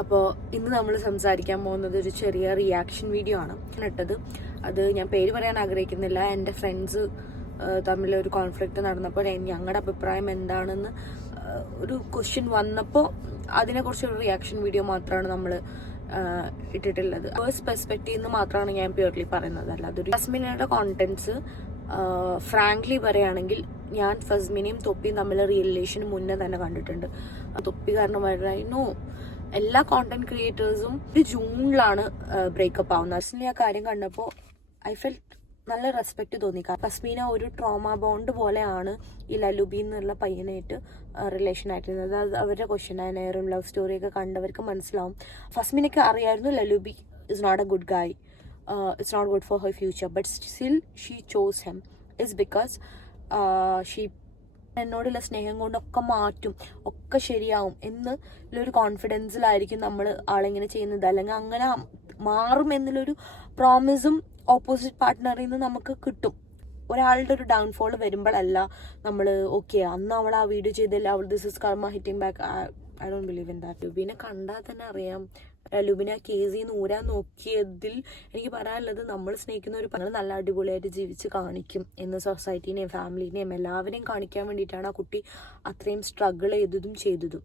അപ്പോൾ ഇന്ന് നമ്മൾ സംസാരിക്കാൻ പോകുന്നത് ഒരു ചെറിയ റിയാക്ഷൻ വീഡിയോ ആണ് ഇട്ടത്. അത് ഞാൻ പേര് പറയാൻ ആഗ്രഹിക്കുന്നില്ല. എൻ്റെ ഫ്രണ്ട്സ് തമ്മിലൊരു കോൺഫ്ലിക്റ്റ് നടന്നപ്പോൾ ഞങ്ങളുടെ അഭിപ്രായം എന്താണെന്ന് ഒരു ക്വസ്റ്റ്യൻ വന്നപ്പോൾ അതിനെക്കുറിച്ചൊരു റിയാക്ഷൻ വീഡിയോ മാത്രമാണ് നമ്മൾ ഇട്ടിട്ടുള്ളത്. ഫേസ്റ്റ് പെർസ്പെക്റ്റീവ് നിന്ന് മാത്രമാണ് ഞാൻ പ്യൂർലി പറയുന്നത്. അല്ല, അതൊരു ഫസ്മിനയുടെ കോണ്ടന്റ്സ് ഫ്രാങ്ക്ലി പറയുകയാണെങ്കിൽ ഞാൻ ഫസ്മിനെയും തൊപ്പിയും തമ്മിൽ റിലേഷൻ മുന്നേ തന്നെ കണ്ടിട്ടുണ്ട്. തൊപ്പി കാരണമായിരുന്നു എല്ലാ കോണ്ടന്റ് ക്രിയേറ്റേഴ്സും ജൂണിലാണ് ബ്രേക്കപ്പ് ആവുന്നത്. ഫസ്റ്റിന് ആ കാര്യം കണ്ടപ്പോൾ ഐ ഫെൽറ്റ് നല്ല റെസ്പെക്ട് തോന്നി. ഫസ്മീന ഒരു ട്രോമ ബോണ്ട് പോലെയാണ് ഈ ലലുബി എന്നുള്ള പയ്യനായിട്ട് റിലേഷൻ ആയിട്ടിരുന്നത്. അത് അവരുടെ ക്വസ്റ്റ്യൻ ആൻഡ് ലവ് സ്റ്റോറിയൊക്കെ കണ്ടവർക്ക് മനസ്സിലാവും. ഫസ്മീനൊക്കെ അറിയായിരുന്നു ലലുബി is not a good guy, it's not good for her future, but still she chose him is because she എന്നോടുള്ള സ്നേഹം കൊണ്ടൊക്കെ മാറ്റും, ഒക്കെ ശരിയാവും എന്നുള്ളൊരു കോൺഫിഡൻസിലായിരിക്കും നമ്മൾ ആളിങ്ങനെ ചെയ്യുന്നത്. അല്ലെങ്കിൽ അങ്ങനെ മാറും എന്നുള്ളൊരു പ്രോമിസും ഓപ്പോസിറ്റ് പാർട്ട്ണറിൽ നിന്ന് നമുക്ക് കിട്ടും. ഒരാളുടെ ഒരു ഡൗൺഫോൾ വരുമ്പോഴല്ല നമ്മൾ ഓക്കെ അന്ന് അവൾ ആ വീഡിയോ ചെയ്തില്ല, അവൾ this is karma hitting back. I don't believe in that. ലുബിനെ കണ്ടാൽ തന്നെ അറിയാം. ലുബിനെ ആ കേസിൽ നിന്ന് ഊരാൻ നോക്കിയതിൽ എനിക്ക് പറയാനുള്ളത്, നമ്മൾ സ്നേഹിക്കുന്ന ഒരു പെങ്ങൾ നല്ല അടിപൊളിയായിട്ട് ജീവിച്ച് കാണിക്കും എന്ന് സൊസൈറ്റീനെയും ഫാമിലിനെയും എല്ലാവരെയും കാണിക്കാൻ വേണ്ടിയിട്ടാണ് ആ കുട്ടി അത്രയും സ്ട്രഗിൾ ചെയ്തതും.